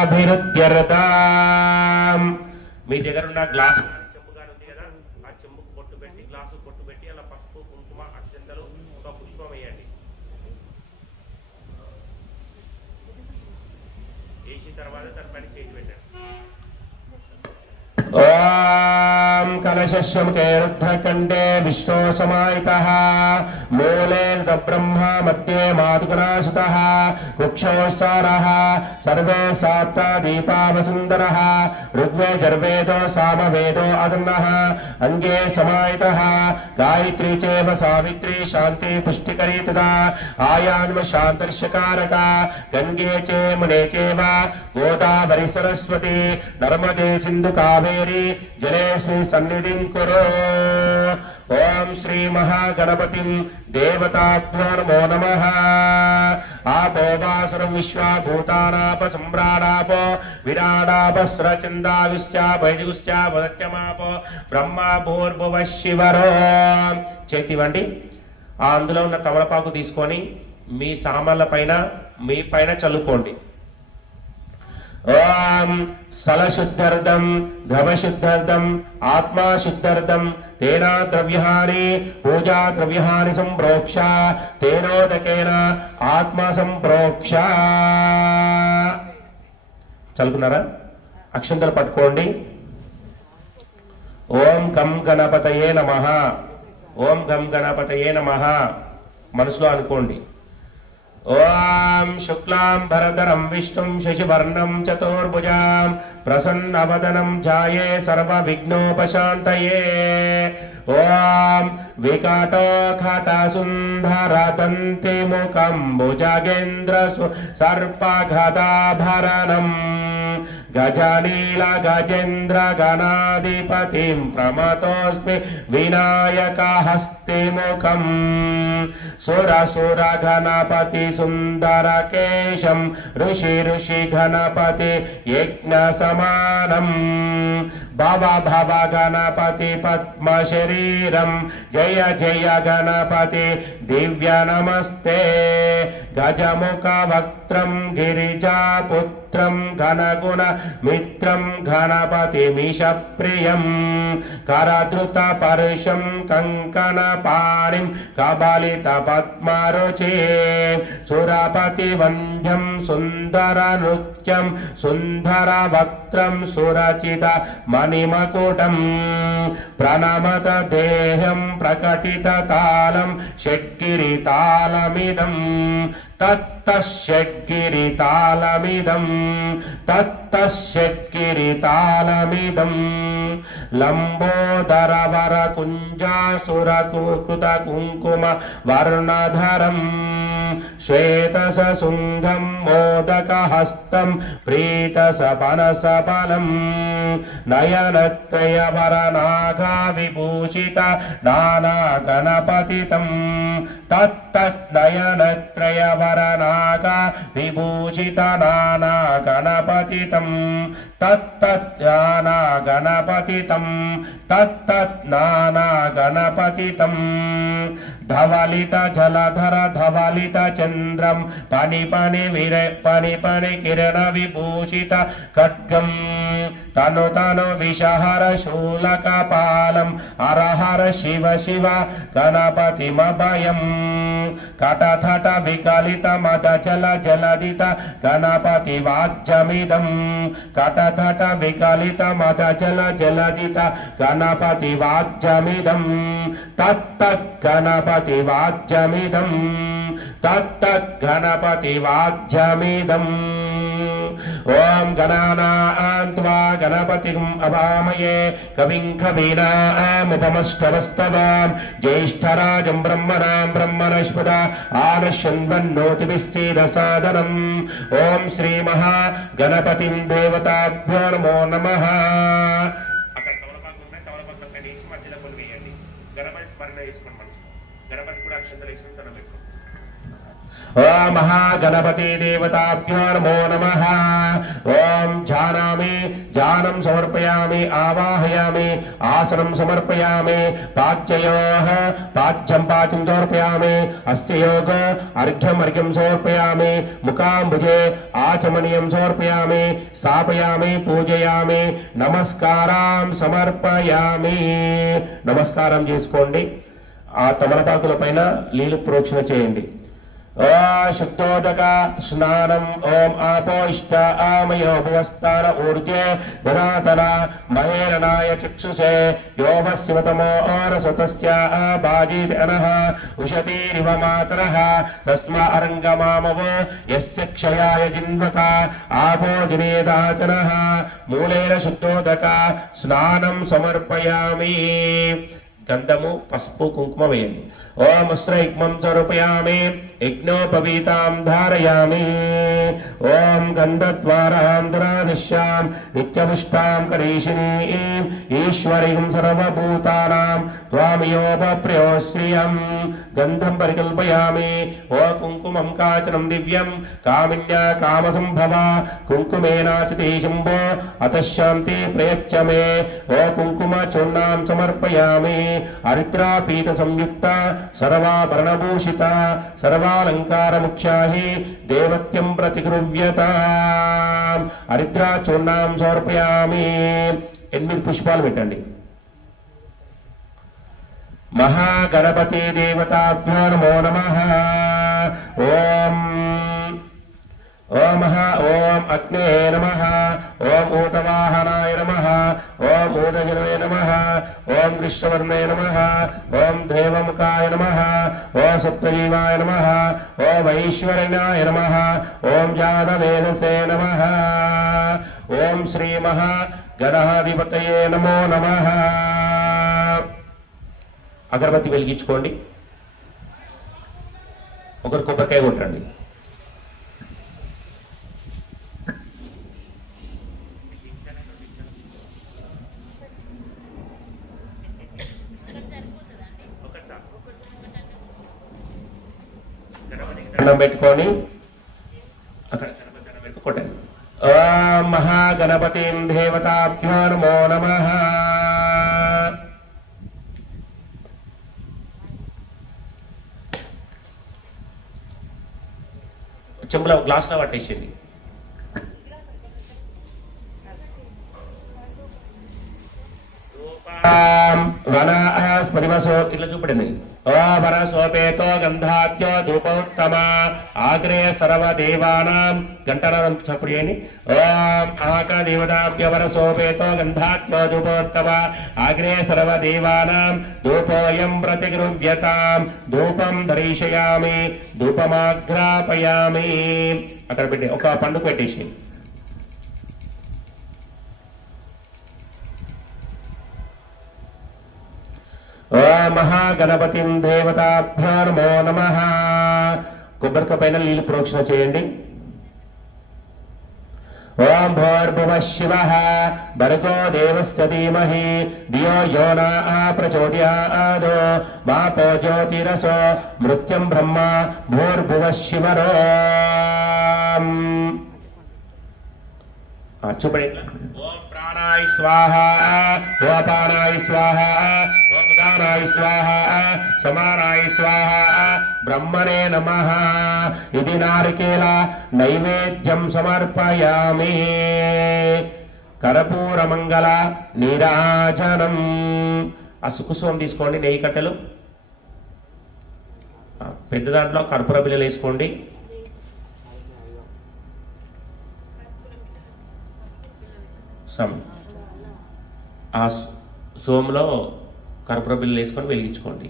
అభిరుద్యర్తాం మీ దగ్గర ఉన్న గ్లాసు చెంబు గాని ఉంది కదా, ఆ చెంబుకు పొట్టు పెట్టి గ్లాసు పొట్టు పెట్టి అలా పసుపు కుంకుమ అక్షంతలు ఒక పుష్పం వేయండి. వేసిన తర్వాత దానిపైన చేసి పెట్టండి. ఓం కలశముఖే రుద్ధకంఠే విష్ణో సమాహితః మూలే బ్రహ్మ మధ్యే మాతుకనాశితః కుక్షోస్తారః సర్వే సాప్తాదీపా వసుందరః ఋగ్వేదర్వేదో సామవేదో అదన్నః అంగే సమాహితః గాయత్రీ చేవ సావిత్రీ శాంతి పుష్టికరీ తదా ఆయాన్మ శాంతర్షకారక గంగే చే మునే చేవ గోదావరి సరస్వతి నర్మదే సింధు కావేరి జలేస్మి సన్నిధిం కురు. ఓం శ్రీ మహాగణపతిం దేవతాభ్యో నమో నమః. ఆపో వాసరం విశ్వాభూతానాప సంభ్రాడాపో విరాడాపస్రచందావిశ్చాపైజుశ్చాపత్యమాపో బ్రహ్మా భూర్భువ శివరో. చేతివ్వండి. అందులో ఉన్న తమలపాకు తీసుకొని మీ సామాన్ల పైన మీ పైన చల్లుకోండి. ఓం సలశుద్ధర్థం ద్రవశుద్ధర్థం ఆత్మాశుద్ధర్థం తేనా ద్రవ్యాని పూజా ద్రవ్యాని సంప్రోక్ష తేనోదకేన ఆత్మ సంప్రోక్ష. చదువుకున్నారా? అక్షంతలు పట్టుకోండి. ఓం గం గణపతయే నమః. ఓం గం గణపతయే నమః మనసులో అనుకోండి. ఓం శుక్లాం భరధరం విష్ణుం శశివర్ణం చతుర్భుజాం ప్రసన్నవదనం ధ్యాయే సర్వవిఘ్నోపశాంతయే. ఓం వికటోఖటసుందరదంతి ముఖం భుజగేంద్ర సర్పగదాభరణం గజనీల గజేంద్ర గణాధిపతిం ప్రమతోస్మి వినాయక హస్తిముఖం సురసుర గణపతి సుందర కేశం ఋషి ఋషి గణపతి యజ్ఞ సమానం భవ భవ గణపతి పద్మ శరీరం జయ జయ గణపతి దివ్య నమస్తే. గజముఖ వక్త్రం గిరిజాపుత్రం ఘనగుణ మిత్రం గణపతి మిషప్రియం కరధృత పరుషం కంకణ పాణిం కబలిత పద్మరుచి సురపతి వంద్యం సుందర నృత్యం సుందర వక్త్రం సురచిత మణిమకుటం ప్రణమత దేహం ప్రకటిత తాళం షడ్గిరితాళమిదం తత్తషడ్గిరితాళమిదం తత్తషడ్గిరితాళమిదం లంబోదరవర కుంజాసురకృత కుంకుమ వర్ణధరం శ్వేతసశృంగం మోదకహస్తం ప్రీతసపనసఫలం నయనత్రయవరనాగా విభూషిత నానాగణపతితం తత్తనయనత్రయవరనాగా విభూషిత నానాగణపతితం తత్తనాగణపతితం తత్తనాగణపతితం ధవలిత జలధర ధవలిత చంద్రం పని పని కిరణ విభూషిత ఖడ్గం తను తను విషహర శూలక పాలం అరహర శివ శివ గణపతిమభయం కటథట వికలిత మద జల జలదిత గణపతి వాజ్యమిదం కటథట వికలిత మద జల జలదిత గణపతి వాజ్యమిదం తత్తత్ గణపతి వాజ్యమిదం తత్తత్ గణపతి వాజ్యమిదం. ఓం గణానాం త్వా గణపతిం అవామయే కవిం కవీనాముపమస్తవస్తవాం జ్యేష్ఠరాజం బ్రహ్మణాం బ్రహ్మణస్పద ఆనశృణ్వన్నోతిభిశ్చేదసాదనం. ఓం శ్రీ మహా గణపతిం దేవతాభ్యో నమో నమః. అక్కడ తమలపాకు ఉన్నాయి, తమలపాకు వేసి మధ్యలో కొన్ని వేయండి. గణపతి స్మరణ చేసుకోండి మనసు. గణపతి కూడా అక్షంతలు వేసుకుని తన పెట్టుకోండి. ఓం మహాగణపతి దేవతాభ్యో నమో నమః. ఓం జానామి ధ్యానం సమర్పయామి ఆవాహయామి ఆసనం సమర్పయామి పాచ్యయోః పాచ్యం పాచ్యం సమర్పయామి అస్యయోగ అర్ఘ్యం సమర్పయామి ముఖాంబుజే ఆచమనీయం సమర్పయామి స్థాపయామి పూజయామి నమస్కారం సమర్పయామి. నమస్కారం చేసుకోండి. ఆ తమలపాకుల పైన నీళ్లు ప్రోక్షణ చేయండి. శుద్ధోదక స్నానం ఓం ఆపో ఇష్ట ఆమయో భువస్థాన ఊర్జే ధనాతన మహేరణాయ చక్షుషే యోగశివతమో రసతస్య బాజీత్ అనః ఉషతీరివ మాతరః తస్మా అరంగమామవో యస్య క్షయాయ జిన్వత ఆపో జినేదాచనః మూలేన శుద్ధోదక స్నానం సమర్పయామి. గంధము పసుపు కుంకుమ వేయండి. ఓం ఉస్రైక్మం సమర్పయామి యజ్ఞోపవీతాం ధారయామి. ఓం గంధద్వారాం దురాదిశ్యాం నిత్యపుష్టాం కరీషిణీం ఈశ్వరీం సర్వభూతానాం త్వామియోపప్రయో శ్రియం. గంధం పరికల్పయామి. ఓ కుంకుమం కాచనం దివ్యం కామిన్యా కామసంభవ కుంకుమేనాచితే శంభో అతశాంతి ప్రయచ్చ మే. ఓ కుంకుమ చూర్ణాం సమర్పయామి. హరిద్రాపీత సంయుక్త సర్వాభరణభూషిత సర్వాలంకారముఖ్యాహి దేవత్యం ప్రతిగృహ్యత. హరిద్రా చూర్ణాం సమర్పయామి. 8 పుష్పాలు పెట్టండి. మహాగణపతి దేవతాభ్యో నమో నమః. ఓం ఓం ఓం అగ్నే నమః. ఓం ఊతవాహనాయ నమః. ఓం ఊదజనవే నమః. ఓం కృష్ణవర్ణే నమః. ఓం దేవముఖాయ నమః. ఓం సప్తజీవాయ నమః. ఓం ఐశ్వర్యాయ నమః. ఓం జాతవేదసే నమః. ఓం శ్రీ మహాగణాధిపతయే నమో నమః. అగరబత్తి వెలిగించుకోండి. ఒకరు కొబ్బరికాయ కొట్టండి. దండం పెట్టుకొని అక్కడ కొట్టండి. ఓం మహాగణపతిం దేవతాభ్యో నమో నమః. చెంబులో గ్లాస్లో పట్టేసింది. వనస్పతివసో ఇట్లా చూపడింది. ఓ వనసోపేతో గంధాత్యో ధూపోత్తమ ఆగ్రే సర్వదేవానాం గంటనాదం చప్పుడు చేయండి. ఓం ఆక దేవతాభ్య వనసోపేతో గంధాత్యో ధూపోత్తమ ఆగ్రే సర్వదేవానాం ధూపోయం ప్రతిగృహ్యతాం ధూపం దర్శయామి ధూపమాగ్రాపయామి. అక్కడ పెట్టి ఒక పండు పెట్టేసి ఓం మహాగణపతిం దేవతాభ్యో నమో నమః. కొబ్బరికాయ పైన నీళ్లు ప్రోక్షణ చేయండి. ఓం భూర్భువః శివః భర్గో దేవస్య ధీమహి ధియో యో నః ప్రచోదయాత్ మాపో జ్యోతిరసో మృత్యం బ్రహ్మ భూర్భువః శివరో. చూపండి. ఓం ప్రాణాయ స్వాహ. ఓ పానాయ స్వాహ. ఓం ఉదానాయ స్వాహ. సమానాయ స్వాహ. బ్రహ్మణే నమః. ఇది నారికేల నైవేద్యం సమర్పయామి. కర్పూరమంగళ నీరాజనం. ఆ సుకుసువం తీసుకోండి. నెయ్యి కట్టెలు పెద్ద దాంట్లో కర్పూర బిళ్ళలు వేసుకోండి. ఆ సోములో కర్పూర బిళ్ళలు వేసుకొని వెలిగించుకోండి.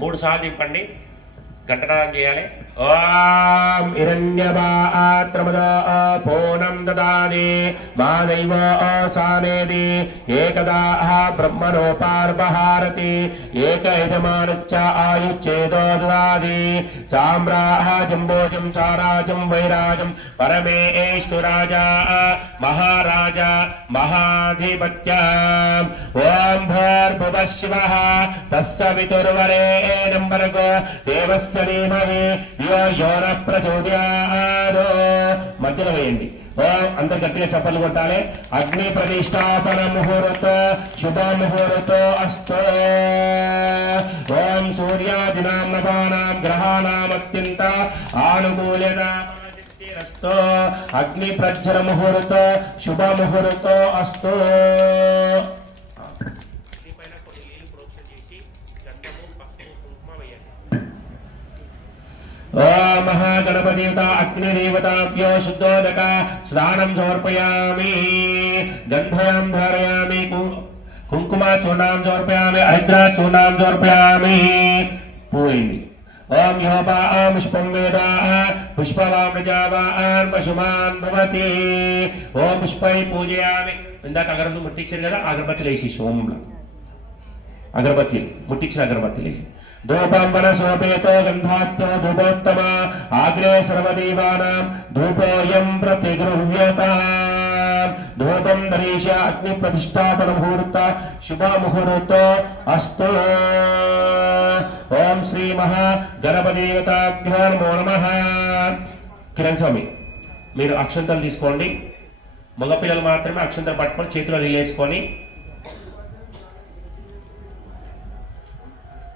మూడు సార్లు తిప్పండి. గంటనాదం చేయాలి. ఓం హిరణ్యపాత్రములో పూర్ణం దదాది మానైవ సానేది ఏకదా బ్రహ్మణోపార్పహారతి ఏక యజమానశ్చ ఆయుచ్ఛేదో దదాది సామ్రాజం భోజం సారాజం వైరాజం పరమేశ్వరాజా మహారాజా మహాధిపత్యం ఓం భూర్భువః శివః తస్సవితుర్వరేణ్యం భర్గో దేవస్య ధీమహి ధియో నః ప్రచోదయాత్. మధ్యలో వేయండి. ఓం అందరు గట్టిగా చప్పట్లు కొట్టాలి. అగ్ని ప్రతిష్టాపన ముహూర్త శుభ ముహూర్త అస్తు. ఓం సూర్యాదినాం నవానాం గ్రహాణాం అత్యంత ఆనుకూల్యత అస్తు. అగ్ని ప్రజ్వల ముహూర్త శుభ ముహూర్త అస్తు. ఓం మహాగణపతియుత అగ్నిదేవతాభ్యో శుద్ధోదక స్నానం సమర్పయామి. గంధం ధారయామి. కుంకుమాచూర్ణం సమర్పయామి. హరిద్రాచూర్ణం సమర్పయామి. పూయింది. ఓం యోపాం పుష్పం వేద పుష్పవాన్ ప్రజావాన్ పశుమాన్ భవతి. ఓం పుష్పై పూజయామి. ఇందాక అగరబత్తి ముట్టించారు కదా, అగరబత్తులు వేసేసి ఓంలో అగరబత్తి ముట్టించిన అగరబత్తులు వేసి ధూపంబర సోపేతో గంధాస్తో ధూపోత్తమ ఆగ్రే సర్వదేవానాం ధూపోయం ప్రతిగృహ్యతాం. ధూపం దరీశ అగ్ని ప్రతిష్టాపన ముహూర్త శుభ ముహూర్త అస్తు. ఓం శ్రీ మహా గణపదేవతాభ్యో నమో నమః. కిరణ్ స్వామి మీరు అక్షంతలు తీసుకోండి. మగపిల్లలు మాత్రమే అక్షంతలు పట్టుకొని చేతిలో నీళ్ళేసుకొని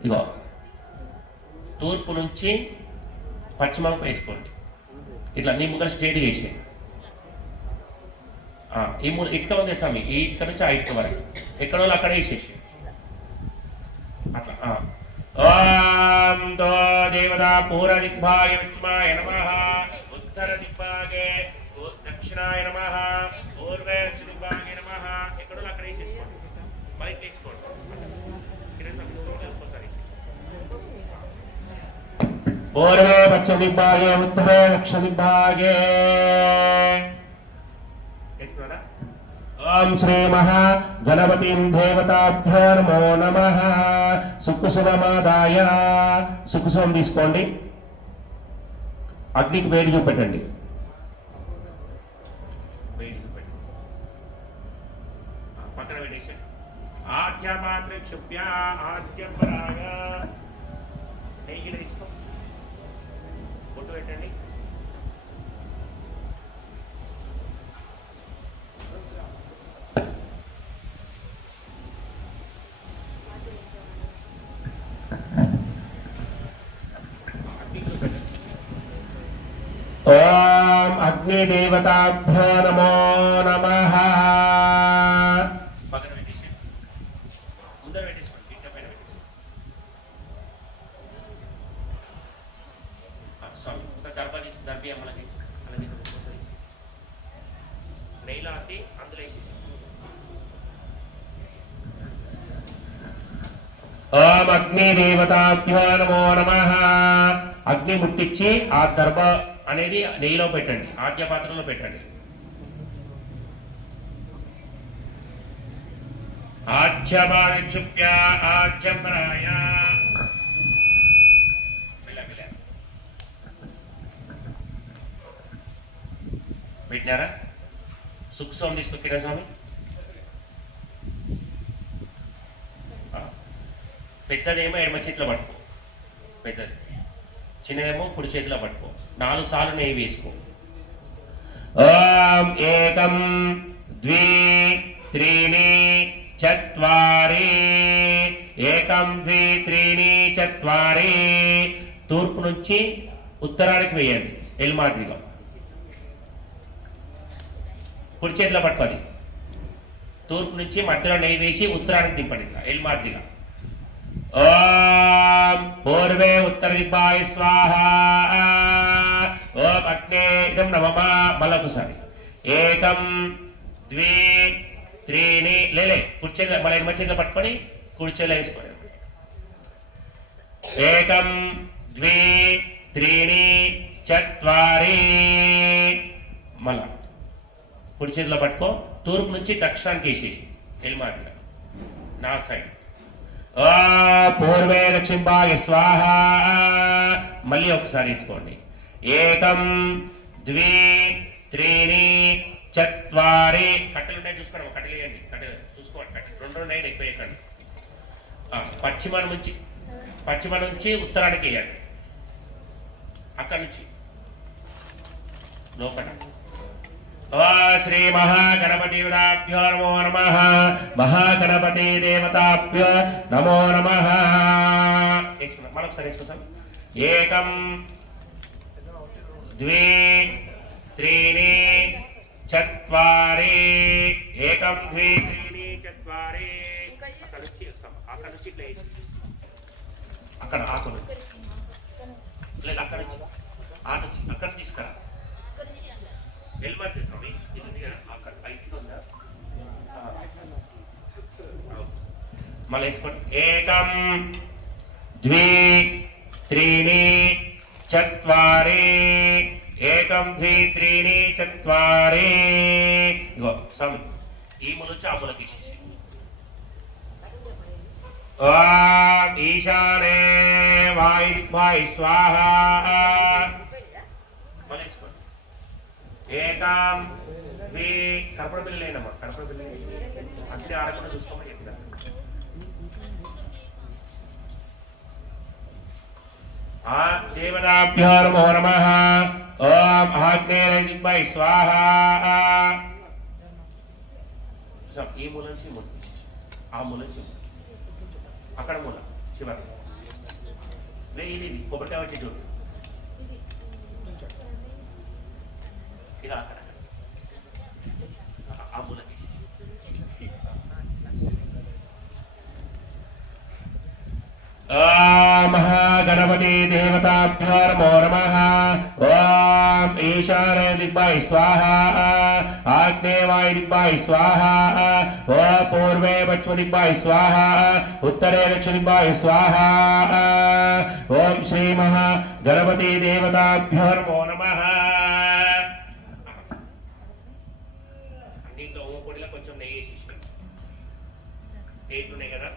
ఇగో తూర్పు నుంచి పశ్చిమం వేసుకోండి. ఇట్లా నీ ముందర స్ట్రేట్ చేసి ఈ ఇటుక ఉంది స్వామి, ఈ ఇటుక నుంచి ఆ ఇటుక వరకు ఎక్కడో అక్కడ వేసేసి అట్లా. ఓం తో దేవతా పూర్వ దిగ్భాగ విష్మాయ నమః. ఉత్తర దిగ్భాగే దక్షిణాయ నమః. పూర్వే దిగ్భాగే నమః. ఎక్కడో అక్కడ వేసేసుకోండి. బయట వేసుకోండి. పూర్వే పశ్చిమ దిగ్భాగే ఉత్తరే దక్షిణ దిగ్భాగే. ఓం శ్రీ మహా గణపతిం దేవతాభ్యో నమో నమః. సుకుసుమాదాయ సుకుసుమం తీసుకోండి. అగ్నికి వేడి చూపెట్టండి. పక్కన పెట్టేసి ఆద్యమాత్ర క్షుభ్య ఆద్యంబరాగ నెయ్యిలో తీసుకో బొట్టు పెట్టండి. ఓం అగ్నిదేవతాభ్యో నమో నమః. పక్కన పెట్టేసి ముందర పెట్టేసుకోండి. ఇట్లా పైన పెట్టేసి దర్బీ అమ్మలకి అలాగే నెయ్యిలో అద్ది అందులో వేసి ఓం అగ్నిదేవతాభ్యో నమో నమః. అగ్ని ముట్టించి ఆ దర్భ అనేది నెయ్యిలో పెట్టండి. ఆద్య పాత్రలో పెట్టండి. ఆధ్యమానుప్య ఆధ్యంబరాయ పెట్టినారా? సుఖం తీసుకొచ్చినా స్వామి. పెద్దదేమో ఎడమ చేతిలో పట్టుకో, పెద్దది. చిన్నదేమో కుడి చేతిలో పట్టుకో. 4 సార్లు నెయ్యి వేసుకో. ఓం ఏకం ద్వి త్రీణి చత్వారి. ఏకం ద్వి త్రీణి చత్వారి. తూర్పు నుంచి ఉత్తరానికి వేయండి ఎల్మాదిరిగా. కుడి చేతిలో పట్టుకోది. తూర్పు నుంచి మధ్యలో నెయ్యి వేసి ఉత్తరానికి దింపండి ఎల్మాదిరిగా. ఓం పూర్వే ఉత్తర దిగ్భాయ స్వాహ. ఓం అగ్నే ఇదం నమః. మళ్ళొకసారి ఏకం ద్వి త్రీణి లేలే కుడి చేతిలో మళ్ళీ ఎడమ చేతిలో పట్టుకొని కుడి చేతిలో వేసుకోండి. ఏకం ద్వి त्रीणि चत्वारि మళ్ళా కుడి చేతిలో పట్టుకో తూర్పు నుంచి దక్షిణానికి వేసేసి వెళ్ళమాట నా సైడ్ పూర్వే దక్షిణ భాగే స్వాహ మళ్ళీ ఒకసారి వేసుకోండి ఏకం ద్వి త్రీణి చత్వారి కట్టెలు ఉన్నాయి చూసుకోండి కట్టెలు వేయండి కట్టెలు చూసుకోండి కట్టెలు రెండు ఉన్నాయండి ఎక్కువ వేయకండి పశ్చిమ నుంచి ఉత్తరానికి వేయండి అక్కడి నుంచి లోపల శ్రీ మహాగణపతిభ్యో నమో నమః మహాగణపతి దేవతాభ్యో నమో నమః మరొకసారి వేసుకుంటాం ఏకం ద్వి త్రీణి చత్వారి ఏకం ద్వి త్రీణి చత్వారి అక్కడ నుంచి ఇట్లా వేసి అక్కడ ఆకులు లేదు అక్కడ నుంచి అక్కడ తీసుకురా వెళ్ళమంటే స్వామి అక్కడ పైకి ఉందా మళ్ళీ వేసుకోండి ఏకం ద్వి త్రీణి చత్వారి ఏకం ద్వి త్రీణి చత్వారి ఇగో స్వామి ఈ మూలొచ్చి ఆ మూలకి ఈశానే వాయి స్వాహ ఏకాం ద్వి కడపడ బిల్లు అయినమ్మా కడపడ బిల్లు అట్లే ఆడకుండా చూసుకోమని చెప్పిన దేవతాభ్యో నమో నమః ఓం ఆగ్నేయ స్వాహ ఈ మూల నుంచి ఆ మూల నుంచి అక్కడ మూల చివరి ఇది కొబ్బరికాయ వచ్చి చూడు ఇలా అక్కడ ఆ మూలకి మహాగణపతి దేవతాభ్యో నమో నమః ఓం ఈశాన్య దిగ్భాయ స్వాహ ఆగ్నేయ దిగ్భాయ స్వాహ ఓం పూర్వే పశ్చిమ దిగ్భాయ స్వాహ ఉత్తరే దక్షిణ దిగ్భాయ స్వాహ ఓం శ్రీ మహాగణపతి దేవతాభ్యో నమో నమః దీంట్లో ఓం పొడిలో కొంచెం నెయ్యి వేసి ప్లేట్లు ఉన్నాయి కదా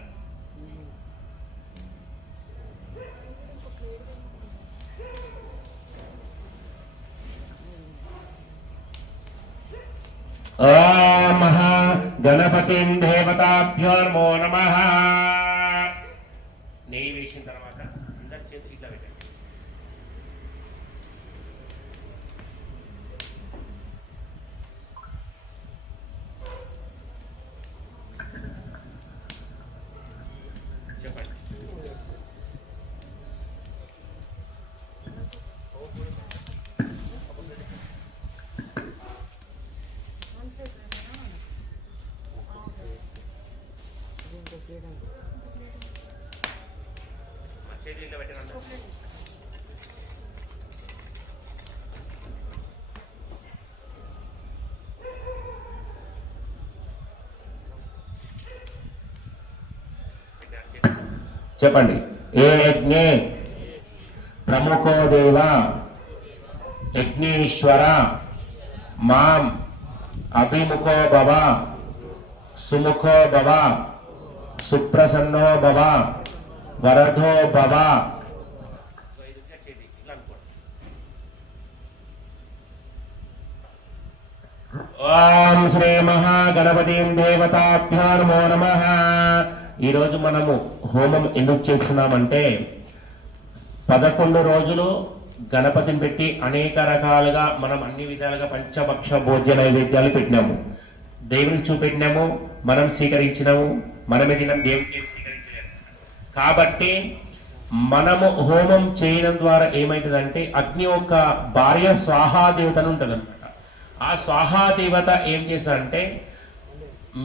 ఓం మహాగణపతిం దేవతాభ్యో నమో నమః నెయ్యి వేసిన తర్వాత అందరి చేతులు ఇట్లా పెట్టండి చెప్పండి చేతులు పెట్టిన చెప్పండి ఏ యజ్ఞే ప్రముఖో దేవ యజ్ఞేశ్వర మాం అభిముఖో భవ సుముఖో భవ సుప్రసన్నో భవ వరదో భవ ఓం శ్రీ మహాగణపతిం దేవతాభ్యో నమో నమః. ఈరోజు మనము హోమం ఎందుకు చేస్తున్నామంటే 11 రోజులు గణపతిని పెట్టి అనేక రకాలుగా మనం అన్ని విధాలుగా పంచభక్ష భోజ్య నైవేద్యాలు పెట్టినాము, దేవునికి చూపెట్టినాము, మనం స్వీకరించినాము, మనమే తిన్నాం, దేవునికి స్వీకరించలేదు. కాబట్టి మనము హోమం చేయడం ద్వారా ఏమైతుందంటే అగ్ని యొక్క భార్య స్వాహాదేవతను ఉంటుంది అనమాట. ఆ స్వాహాదేవత ఏం చేస్తారంటే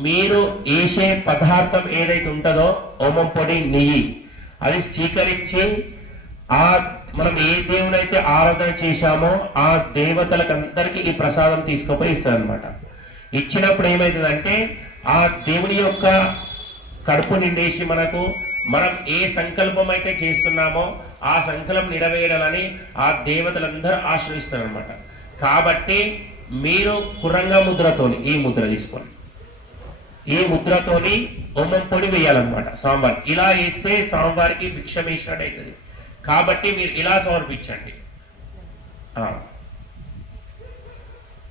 మీరు వేసే పదార్థం ఏదైతే ఉంటుందో హోమం పొడి నెయ్యి అది స్వీకరించి ఆ మనం ఏ దేవునైతే ఆరాధన చేశామో ఆ దేవతలకు అందరికీ ఈ ప్రసాదం తీసుకుపోయి ఇస్తారు అనమాట. ఇచ్చినప్పుడు ఏమైతుందంటే ఆ దేవుని యొక్క కడుపు నిండేసి మనం ఏ సంకల్పం అయితే చేస్తున్నామో ఆ సంకల్పం నెరవేరాలని ఆ దేవతలందరూ ఆశ్రయిస్తారనమాట. కాబట్టి మీరు కురంగ ముద్రతోని ఈ ముద్ర తీసుకోండి. ఈ ముద్రతోని ఓమం పొడి వేయాలన్నమాట స్వామివారి. ఇలా వేస్తే స్వామివారికి భిక్ష వేసినట్టు అవుతుంది. కాబట్టి మీరు ఇలా సమర్పించండి.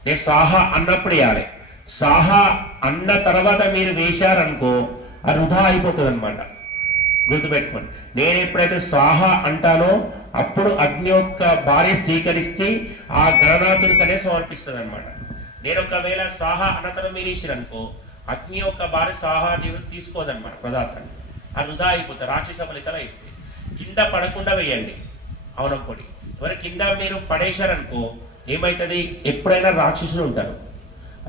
నేను స్వాహ అన్నప్పుడు వేయాలి. స్వాహ అన్న తర్వాత మీరు వేశారనుకో అది వృధా అయిపోతుంది అనమాట. గుర్తుపెట్టుకోండి. నేను ఎప్పుడైతే స్వాహ అంటానో అప్పుడు అగ్ని యొక్క భార్య స్వీకరిస్తే ఆ గణనాథుడికనే సమర్పిస్తుంది అనమాట. నేను ఒకవేళ స్వాహ అనంతరం మీరు ఇచ్చిరనుకో అగ్ని యొక్క భార్య స్వాహా జీవుడు తీసుకోదన్నమాట పదార్థాన్ని. అది వృధా అయిపోతుంది, రాక్షస ఫలితాలు అయిపోతాయి. కింద పడకుండా వేయండి అవునం పొడి. మరి కింద మీరు పడేశారనుకో ఏమవుతుంది, ఎప్పుడైనా రాక్షసులు ఉంటారు.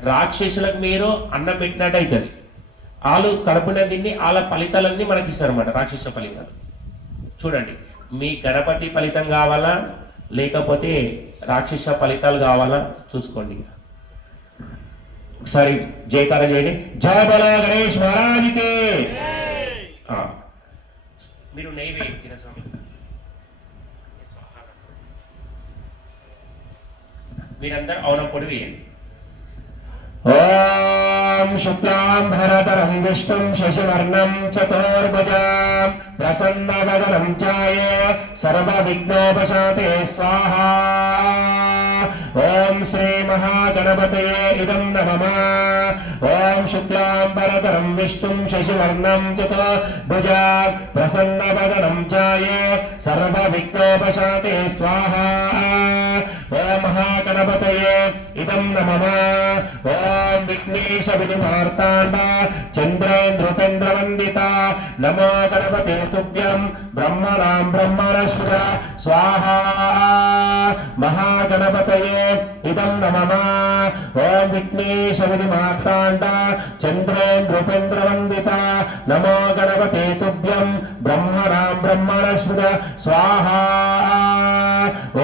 రాక్షసులకు మీరు అన్నం పెట్టినట్టు అవుతుంది. వాళ్ళు కడుపున తిని వాళ్ళ ఫలితాలన్నీ మనకి ఇస్తారన్నమాట, రాక్షస ఫలితాలు. చూడండి, మీ గణపతి ఫలితం కావాలా లేకపోతే రాక్షస ఫలితాలు కావాలా చూసుకోండి. ఒకసారి జయకారం చేయండి. జయ బల గణేష్ మహారాజుకి. మీరు నెయ్యి వేయండి స్వామి. మీరందరూ అవునం పొడి వేయండి. ఓం శుక్లాం భరతరం విష్ణుం శశివర్ణం చతుర్భుజాం ప్రసన్నవదనం ఛాయ సర్వవిఘ్నోపశాంతయే స్వాహా. ఓం శ్రీ మహాగణపతయే ఇదం నమః. ఓం శుక్లాం భరతరం విష్ణుం శశివర్ణం చతుర్భుజాం ప్రసన్నవదనం ఛాయ సర్వవిఘ్నోపశాంతయే స్వాహా. ఓం మహాగణపతయే ఇదం నమః. ఓం విఘ్నేశ వినిమార్తాండ చంద్రేంద్రవందిత నమో గణపతే తుభ్యం బ్రహ్మణాం బ్రహ్మణస్పద స్వాహా. మహాగణపతయే ఇదం నమః. ఓం విఘ్నేశ వినిమార్తాండ చంద్రేంద్రవందిత నమో గణపతే తుభ్యం బ్రహ్మణాం బ్రహ్మణస్పద స్వాహా.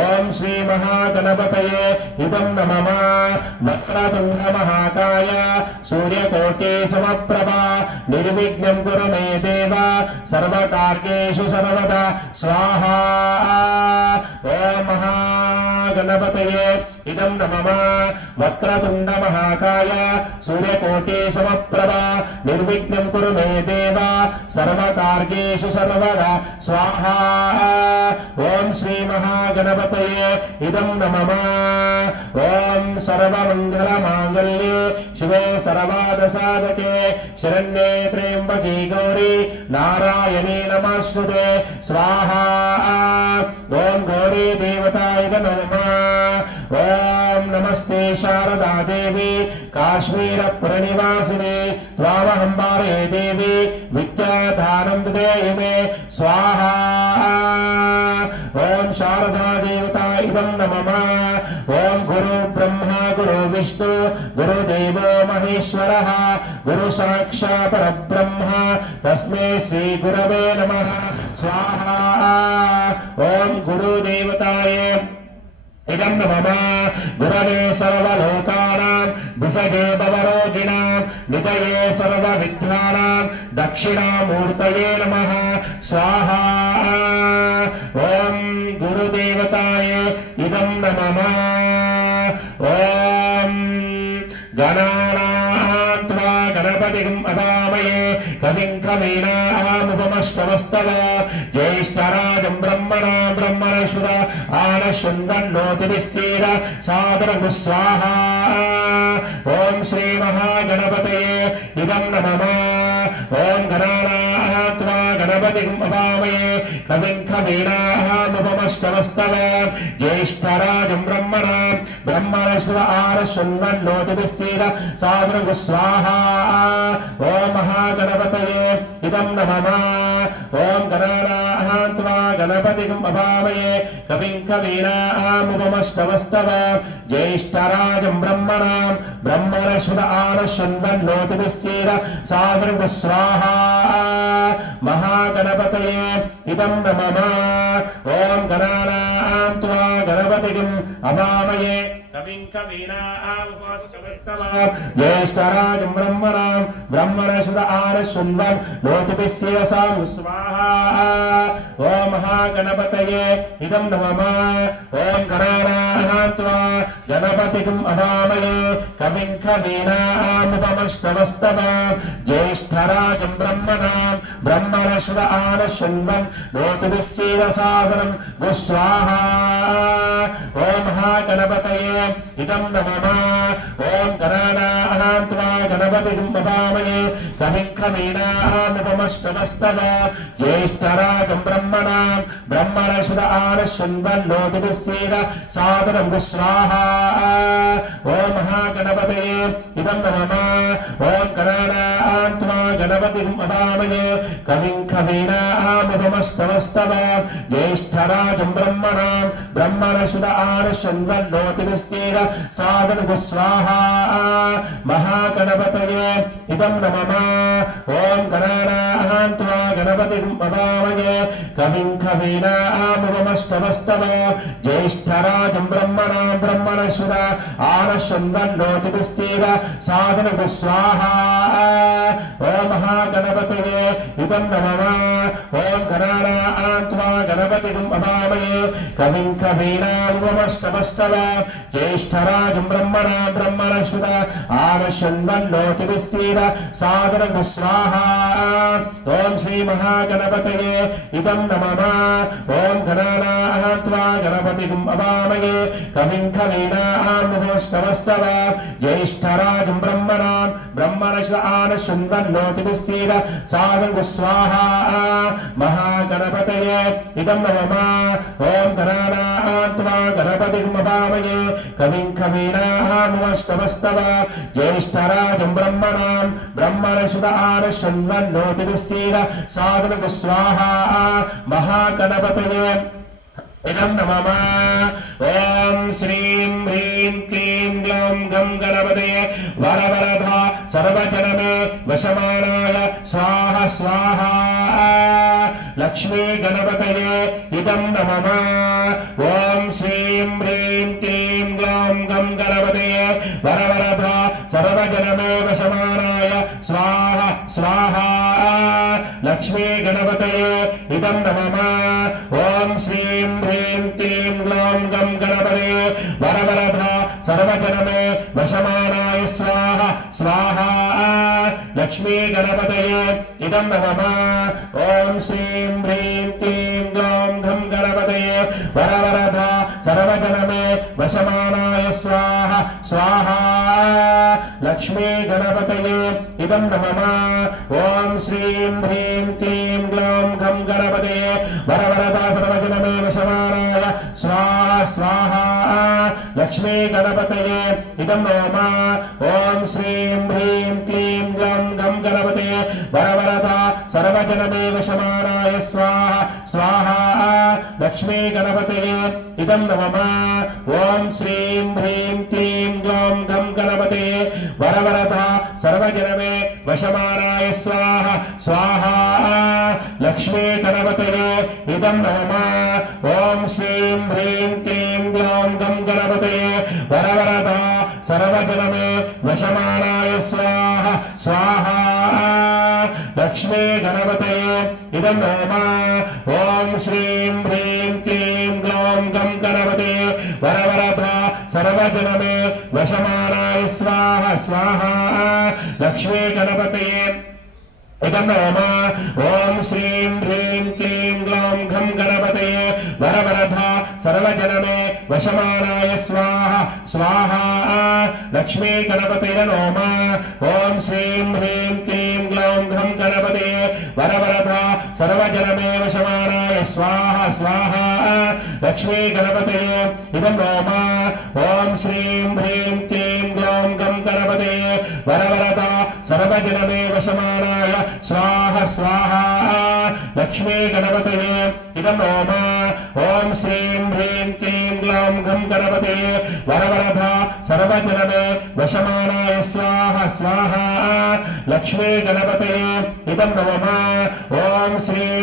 ఓం శ్రీ మహాగణపతయే ఇదం నమః. వక్రతుండ మహాకాయ సూర్యకోటి సమప్రభ నిర్విఘ్నం కురు మే దేవ సర్వకార్యేషు సర్వదా స్వాహా. ఓం మహాగణపతయే ఇదం నమః. వక్రతుండ మహాకాయ సూర్యకోటి సమప్రభ నిర్విఘ్నం కురు మే దేవ సర్వకార్యేషు సర్వదా స్వాహా. ఓం శ్రీ మహాగణపతయే ఇదం నమః. ఓం సర్వమంగళ మాంగళ్యే శివే సర్వార్థసాధకే శరణ్యే త్ర్యంబకే గౌరీ నారాయణీ నమస్తుతే స్వాహా. ఓం గౌరీ దేవతాయ నమః. ఓం నమస్తే శారదా దేవి కాశ్మీర పురనివాసిని త్వామహం భారయే దేవి విద్యాదానం దేహి మే స్వాహా. ఓం శారదా దేవతాయ నమః. ఓం గురు బ్రహ్మ గురు విష్ణు గురుదేవో మహేశ్వరః గురు సాక్షాత్ పరబ్రహ్మ తస్మై శ్రీ గురవే నమః స్వాహా. ఓం గురుదేవతాయ ఇదం నమః. గురవే సర్వలోకానాం విసగే భవరోగిణాం నిధయే సర్వవిఘ్నానాం దక్షిణామూర్తయే నమః స్వాహా. ఓం గురుదేవతాయ ఇదం నమః. ఓం గణానాం త్వా గణపతిం అవామహే కవిం కవీనాముపమశ్రవస్తవ జ్యేష్ఠరాజం బ్రహ్మణాం బ్రహ్మణస్పద ఆనశృణ్వన్నోతిరిశ్చేద సాదరం స్వాహా. ఓం శ్రీ మహాగణపతయే ఇదం నమః. ఓం గణానాం త్వా గణపతిం అవామహే కవిం కవీనాముపమశ్రవస్తవ జ్యేష్ఠరాజం బ్రహ్మణాం బ్రహ్మణస్పద ఆనశృణ్వన్నోతిరిశ్చేద సాదరం స్వాహా. ఓం మహాగణపతయే ఇదం నమః. ఓం గణానాం త్వా గణపతిం అవామహే కవిం కవీనాముపమశ్రవస్తవ జ్యేష్ఠరాజం బ్రహ్మణాం బ్రహ్మణస్పద ఆనశృణ్వన్నోతిరిశ్చేద సాదరం స్వాహా. మహాగణపతయే ఇదం నమః. ఓం గణానాం త్వా గణపతిం అవామహే कविं कवीनामुपमश्रवस्तमः ज्येष्ठराजं ब्रह्मणां ब्रह्मणस्पत आनशृण्वन् नोतिभिस्येषां स्वाहा ॐ महागणपतये इदं नमः ॐ गणानां त्वा गणपतिम् अवामहे कविं कवीनामुपमश्रवस्तमः ज्येष्ठराजं ब्रह्मणां ब्रह्मणस्पत आनशृण्वन् नोतिभिस्येषां स्वाहा ॐ महागणपतये इदं नमः ॐ गणानां त्वा गणपतिम् अवामहे कविं कवीनामुपमश्रवस्तमः ज्येष्ठराजं ब्रह्मणां ब्रह्मणस्पत आनशृण्वन् नोतिभिस्येषां स्वाहा ॐ महागणपतये इदं नमः ॐ गणानां त्वा गणपतिम् अवामहे कविं कवीनामुपमश्रवस्तमः ज्येष्ठराजं ब्रह्मणां ब्रह्मणस्पत आनशृण्वन् नोतिभिस्येषां स्वाहा महागणपतये इदं नमः ॐ गणानां त्वा गणपतिम् अवामहे कविं कवीनामुपमश्रवस्तमः ज्येष्ठराजं ब्रह्मणां ब्रह्मणस्पत आनशृण्वन् नोतिभिस्येषां स्वाहा ॐ महागणपतये इदं नमः ॐ गणानां त्वा गणपतिम् अवामहे कविं कवीनामुपमश्रवस्तमः ज्येष्ठराजं ब्रह्मणां ब्रह्मणस्पत आनशृण्वन् नोतिभिस्येषां स्वाहा ॐ श्रीमहागणपतये इदं नमः ॐ गणानां त्वा गणपतिम् अवामहे कविं कवीनामुपमश्रवस्तमः ज्येष्ठराजं ब्रह्मणां ब्रह्मणस्पत आनशृण्वन् नोतिभिस्येषां स्वाहा महागणपतये इदं नमः ॐ गणानां त्वा गणपतिम् अवामहे कविं कवीनामुपमश्रवस्तमः ज्येष्ठराजं ब्रह्मणां ब्रह्मणस्पत आनशृण्वन् नोतिभिस्येषां स्वाहा महागणपतये इदं नमः ॐ श्रीं ह्रीं क्लीं ग्लौं गं गणपतये वरवरधा सर्वजनमे वशमानाय स्वाहा स्वाहा लक्ष्मी गणपतये इदं नमः ॐ श्रीं ह्रीं क्लीं ग्लौं गं गणपतये वरवरधा सर्वजनमे वशमानाय स्वाहा स्वाहा लक्ष्मी गणपतये इदं नमः ॐ श्रीं ह्रीं क्लीं ग्लौं गं गणपतये वरवरधा सर्वजनमे वशमानाय स्वाहा स्वाहा लक्ष्मी गणपतये इदं नमः ॐ श्रीं ह्रीं क्लीं ग्लौं गं गणपतये वरवरधा सर्वजनमे वशमानाय स्वाहा स्वाहा लक्ष्मी गणपतये इदं नमः ॐ श्रीं ह्रीं क्लीं ग्लौं गं गणपतये वरवरधा सर्वजनमे वशमानाय स्वाहा स्वाहा लक्ष्मी गणपतये इदं नमः ॐ श्रीं ह्रीं क्लीं ग्लौं गं गणपतये वरवरधा सर्वजनमे वशमानाय स्वाहा स्वाहा लक्ष्मी गणपतये इदं नमः ॐ श्रीं ह्रीं क्लीं ग्लौं गं गणपतये वरवरधा सर्वजनमे वशमानाय स्वाहा स्वाहा लक्ष्मी गणपतये इदं नमः ॐ श्रीं ह्रीं क्लीं ग्लौं गं गणपतये वरवरधा सर्वजनमे वशमानाय स्वाहा स्वाहा लक्ष्मी गणपतये इदं नमः ॐ श्रीं ह्रीं क्लीं ग्लौं गं गणपतये वरवरधा सर्वजनमे वशमानाय स्वाहा स्वाहा लक्ष्मी गणपतये इदं नमः ॐ श्रीं ह्रीं क्लीं ग्लौं गं गणपतये वरवरधा सर्वजनमे वशमानाय स्वाहा स्वाहा लक्ष्मी गणपतये नमः ॐ श्रीं ह्रीं क्लीं ग्लौं गं गणपतये वरवरधा सर्वजनमे वशमानाय स्वाहा स्वाहा लक्ष्मी गणपतये इदं नमः ॐ श्रीं ह्रीं क्लीं ग्लौं गं गणपतये वरवरधा सर्वजनमे वशमानाय स्वाहा स्वाहा लक्ष्मी गणपतये इदं नमः ॐ श्रीं ह्रीं क्लीं ग्लौं गं गणपतये वरवरधा सर्वजनमे वशमानाय स्वाहा स्वाहा लक्ष्मी गणपतये इदं नमः ॐ श्रीं